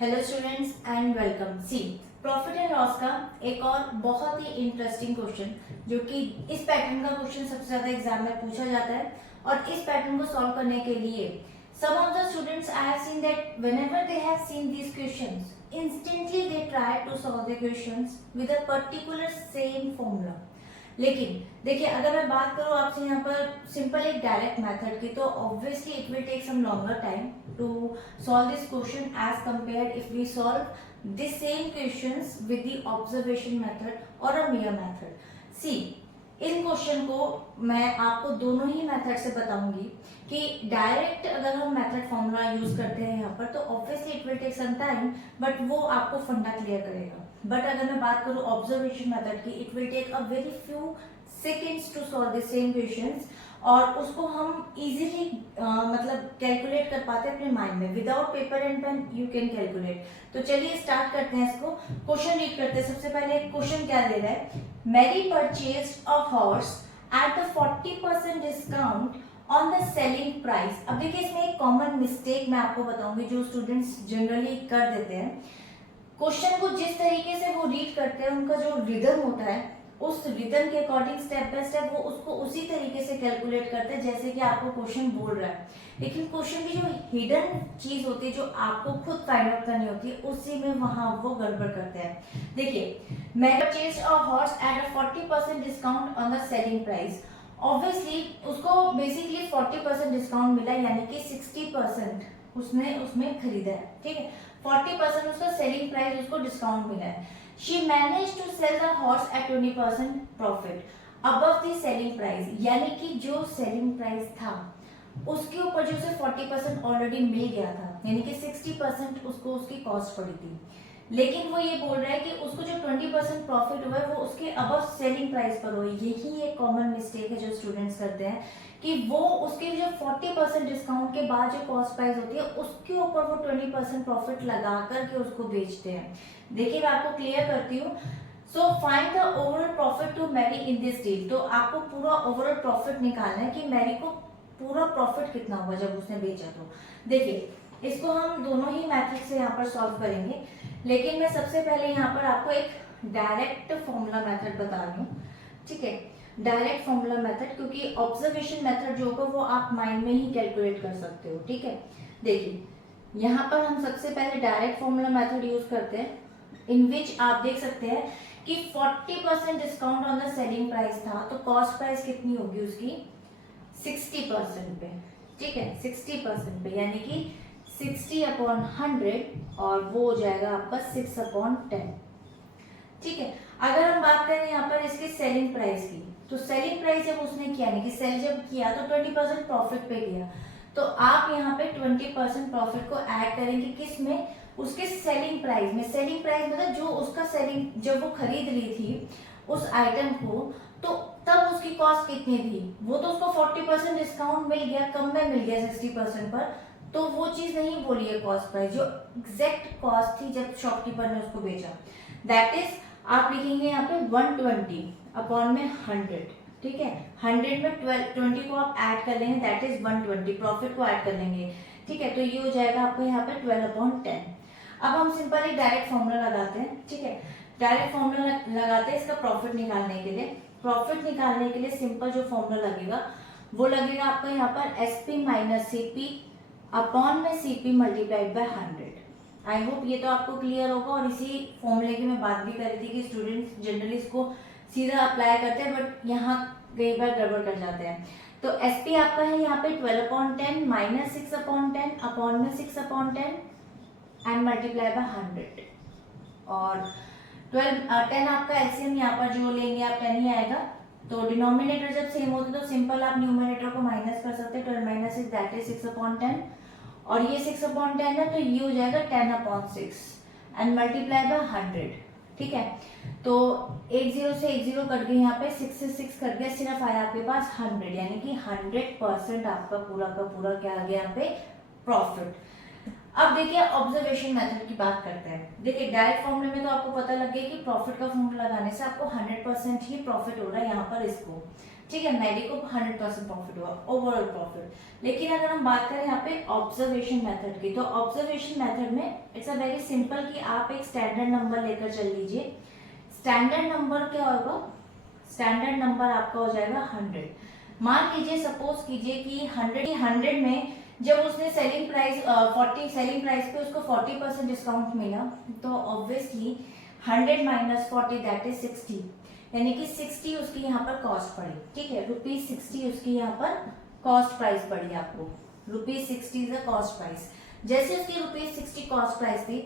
Hello students and welcome. See profit and loss का एक और बहुत ही इंटरेस्टिंग क्वेश्चन, जो कि इस पैटर्न का क्वेश्चन सबसे ज्यादा एग्जाम में पूछा जाता है। और इस पैटर्न को सॉल्व करने के लिए some of the students I have seen that whenever they have seen these questions, instantly they try to solve the questions with a particular same formula। लेकिन देखिए, अगर मैं बात करूं आपसे यहाँ पर सिंपल एक डायरेक्ट मेथड की, तो obviously it will take some longer time to solve this question as compared if we solve this same questions with the observation method और अ मिरर मेथड। सी इन क्वेश्चन को मैं आपको दोनों ही method से बताऊंगी कि डायरेक्ट अगर हम मेथड फॉर्मूला यूज करते हैं यहाँ पर, तो obviously it will take some time, but वो आपको फंडा क्लियर करेगा। बट अगर मैं बात करूँ ऑब्जर्वेशन मेथड की, it will take a very few seconds to solve the same questions, और उसको हम इजीली मतलब कैलकुलेट कर पाते हैं अपने माइंड में। Without paper and pen you can calculate. तो चलिए स्टार्ट करते हैं इसको। क्वेश्चन रीड करते हैं। सबसे पहले क्वेश्चन क्या दे रहा है, Mary purchased a horse at the 40% discount on the selling price. अब देखिए, इसमें एक कॉमन मिस्टेक मैं आपको बताऊंगी जो स्टूडेंट्स जनरली कर देते हैं। क्वेश्चन को जिस तरीके से वो रीड करते हैं, उनका जो रिदम होता है, उस रिदम के अकॉर्डिंग स्टेप बाय स्टेप वो उसको उसी तरीके से कैलकुलेट करते हैं जैसे कि आपको क्वेश्चन बोल रहा है। लेकिन क्वेश्चन की जो हिडन चीज होती है, जो आपको खुद फाइंड आउट करनी होती है, उसी में वहां वो गड़बड़ करते हैं। देखिए, मैं purchased a horse at a 40% discount on the selling price. Obviously उसको बेसिकली 40% डिस्काउंट मिला, यानी कि 60% उसने उसमें खरीदा है। ठीक है, 40% उसका सेलिंग प्राइस उसको डिस्काउंट मिला है। She managed to sell the horse at 20% profit above the selling price, यानी कि जो सेलिंग प्राइस था उसके ऊपर जो उसे 40% ऑलरेडी मिल गया था, यानी कि 60% उसको उसकी कॉस्ट पड़ी थी। लेकिन वो ये बोल रहा है कि उसको जो 20% प्रॉफिट हुआ है वो उसके अबव सेलिंग प्राइस पर हुई। यही एक कॉमन मिस्टेक है जो स्टूडेंट्स करते हैं कि वो उसके जो 40% डिस्काउंट के बाद जो कॉस्ट प्राइस होती है उसके ऊपर वो 20% प्रॉफिट लगा करके उसको बेचते हैं। देखिए, मैं आपको क्लियर करती हूँ। So find the overall profit to Mary in this deal. तो आपको पूरा ओवरऑल प्रॉफिट निकालना है कि मैरी को पूरा प्रॉफिट कितना हुआ जब उसने बेचा। तो देखिए, इसको हम दोनों ही मैथड से यहाँ पर सॉल्व करेंगे, लेकिन मैं सबसे पहले यहाँ पर आपको एक डायरेक्ट फॉर्मूला मेथड बता रही हूँ। ठीक है, डायरेक्ट फॉर्मूला मेथड, क्योंकि ऑब्जर्वेशन मेथड जो होगा वो आप माइंड में ही कैलकुलेट कर सकते हो। ठीक है, देखिए यहाँ पर हम सबसे पहले डायरेक्ट फॉर्मूला मेथड यूज करते हैं, इन विच आप देख सकते हैं कि 40% discount on the selling price था, तो कॉस्ट प्राइस कितनी होगी उसकी 60% पे। ठीक है, 60% पे, यानी कि 60/100, और वो हो जाएगा आपका 6/10। ठीक है, अगर हम बात करें यहाँ पर इसकी सेलिंग प्राइस की, तो सेलिंग प्राइस जब उसने किया, यानी कि सेल जब किया तो 20% प्रॉफिट पे किया, तो आप यहाँ पे 20% प्रॉफिट को ऐड करेंगे किस में, उसके सेलिंग प्राइस में। सेलिंग प्राइस मतलब जो उसका सेलिंग, जब वो खरीद रही थी उस आइटम को, तो तब उसकी कॉस्ट कितनी थी, वो तो उसको 40% डिस्काउंट मिल गया, कम में मिल गया 60% पर, तो वो चीज नहीं बोली है कॉस्ट प्राइस, जो एग्जैक्ट कॉस्ट थी जब शॉपकीपर ने उसको बेचा, दैट इज आप लिखेंगे यहाँ पे 120/100। ठीक है, 100 में 20 को आप ऐड कर लेंगे, दैट इज 120, प्रॉफिट को ऐड कर लेंगे। ठीक है, तो ये हो जाएगा आपको यहाँ पे 12/10। अब हम सिंपली डायरेक्ट फॉर्मूला लगाते हैं। ठीक है, डायरेक्ट फॉर्मूला लगाते हैं इसका प्रॉफिट निकालने के लिए। प्रॉफिट निकालने के लिए सिंपल जो फॉर्मूला लगेगा वो लगेगा आपको यहाँ पर SP माइनस CP अपॉन में CP multiplied by 100। I hope ये तो आपको क्लियर होगा, और इसी फॉर्मूले की मैं बात भी कर रही थी कि स्टूडेंट्स जनरली इसको सीधा अप्लाई करते हैं, बट यहाँ कई बार गड़बड़ कर जाते हैं। तो SP आपका है यहाँ पे 12/10 माइनस 6/10 अपॉन में 6/10 एंड मल्टीप्लाई बाय 100, और 10 आपका एलसीएम यहाँ पर जो लेंगे आप 10 ही आएगा। तो डिनोमिनेटर जब सेम होता है तो सिंपल आप न्यूमरेटर को माइनस कर सकते हैं, 12 माइनस 6 दैट इज 6/10, और ये 6/10 है तो ये हो जाएगा 10/6 एंड मल्टीप्लाई बाय 100। ठीक है, तो एक जीरो से एक जीरो कट गए, यहाँ पे 6 से 6 कट गया, सिर्फ आया आपके पास 100, यानी कि 100% आपका पूरा का पूरा क्या आ गया यहाँ पे प्रॉफिट। अब देखिए ऑब्जर्वेशन मेथड की बात करते हैं। देखिए डायरेक्ट फॉर्मूले में तो आपको पता लग गया कि प्रॉफिट का फॉर्मूला लगाने से आपको 100% ही प्रॉफिट हो रहा है यहाँ पर इसको। ठीक है, मेडिको 100% प्रॉफिट हुआ, ओवरऑल प्रॉफिट। लेकिन अगर हम बात करें यहाँ पे ऑब्जर्वेशन मेथड की, तो ऑब्जर्वेशन मेथड में इट्स अ वेरी सिंपल कि आप एक स्टैंडर्ड नंबर लेकर चल लीजिए। स्टैंडर्ड नंबर क्या होगा, स्टैंडर्ड नंबर आपका हो जाएगा 100। मान लीजिए, सपोज कीजिए कि 100 में जब उसने सेलिंग प्राइस 40 सेलिंग प्राइस पे उसको 40% डिस्काउंट मिला, तो ऑब्वियसली 100 माइनस 40 दैट इज 60, यानी कि 60 उसकी यहाँ पर कॉस्ट पड़ी। ठीक है, ₹60 उसकी यहाँ पर कॉस्ट प्राइस पड़ी आपको, ₹60 इज कॉस्ट प्राइस। जैसे उसकी ₹60 कॉस्ट प्राइस थी,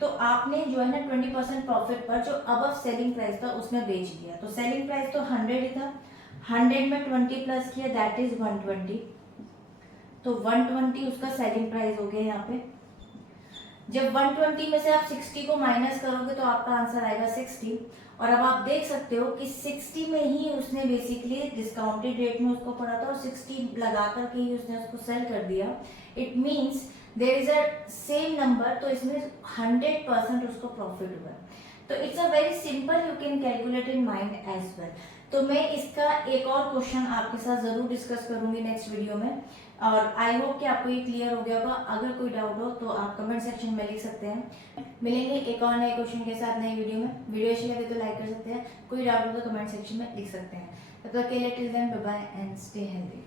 तो आपने जो है ना 20% प्रॉफिट पर जो अबव सेलिंग प्राइस था उसमें बेच दिया। तो सेलिंग प्राइस तो 100 ही था, 100 में 20 प्लस किया दैट इज 120, तो 120 उसका सेलिंग प्राइस हो गया यहाँ पे। जब 120 में से आप 60 को माइनस करोगे तो आपका आंसर आएगा 60। और अब आप देख सकते हो कि 60 में ही उसने बेसिकली डिस्काउंटेड रेट में उसको पड़ा था और 60 लगा करके ही उसने उसको सेल कर दिया। It means there is a same number, तो इसमें 100% उसको प्रॉफिट हुआ। तो it's a very simple, you can calculate in mind as well. तो मैं इसका एक और क्वेश्चन आपके साथ जरूर डिस्कस करूंगी नेक्स्ट वीडियो में, और आई होप कि आपको ये क्लियर हो गया होगा। अगर कोई डाउट हो तो आप कमेंट सेक्शन में लिख सकते हैं। मिलेंगे एक और नए क्वेश्चन के साथ नई वीडियो में। वीडियो अच्छी लगे तो लाइक कर सकते हैं, कोई डाउट हो तो कमेंट सेक्शन में लिख सकते हैं। तब तक के लिए till then bye bye and stay healthy.